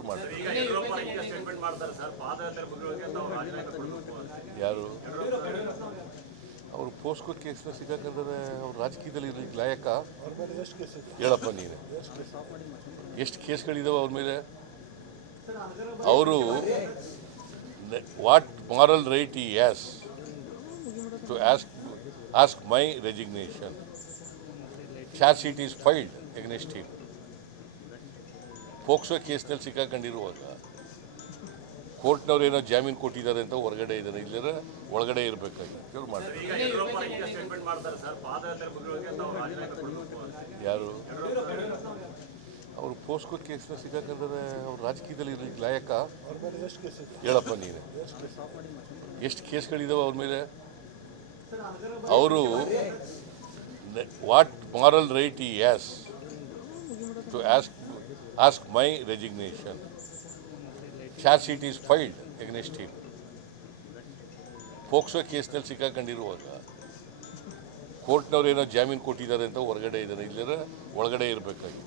ಇವ್ರು ಮಾಡ್ತಾರೆ. ಯಾರು? ಅವರು. ಪೋಸ್ಕೋ ಕೇಸ್ನ ಸಿಗಾಕಂದ್ರೆ ಅವ್ರು ರಾಜಕೀಯದಲ್ಲಿ ಇರಲಿಕ್ಕೆ ಲಾಯಕ? ಹೇಳಪ್ಪ ನೀನು. ಎಷ್ಟು ಕೇಸ್ಗಳಿದಾವೆ ಅವ್ರ ಮೇಲೆ? ಅವರು what moral right he has to ask ask my resignation charge sheet is filed against him POCSO ಕೇಸ್ನಲ್ಲಿ ಸಿಕ್ಕಾಕೊಂಡಿರುವಾಗ ಕೋರ್ಟ್ನವ್ರು ಏನೋ ಜಾಮೀನು ಕೊಟ್ಟಿದ್ದಾರೆ ಅಂತ ಹೊರಗಡೆ ಇದ್ದಾರೆ. ಇಲ್ಲರ ಒಳಗಡೆ ಇರಬೇಕಾಗಿತ್ತು ಮಾಡ್ತಾರೆ. ಯಾರು? ಅವರು ಪೋಸ್ಕೋ ಕೇಸ್ನ ಸಿಗಾಕಂದ್ರೆ ಅವ್ರು ರಾಜಕೀಯದಲ್ಲಿ ಇರಲಿ ಲಾಯಕ? ಹೇಳಪ್ಪ ನೀನು. ಎಷ್ಟು ಕೇಸ್ಗಳಿದಾವೆ ಅವ್ರ ಮೇಲೆ? ಅವರು what moral right he has to ask ask my resignation charge sheet is filed against him POCSO ಕೇಸ್ನಲ್ಲಿ ಸಿಕ್ಕಾಕೊಂಡಿರುವಾಗ ಕೋರ್ಟ್ನವ್ರು ಏನೋ ಜಾಮೀನು ಕೊಟ್ಟಿದ್ದಾರೆ ಅಂತ ಹೊರಗಡೆ ಇದ್ದಾರೆ ಇಲ್ಲರ ಒಳಗಡೆ ಇರಬೇಕಾಗಿತ್ತು.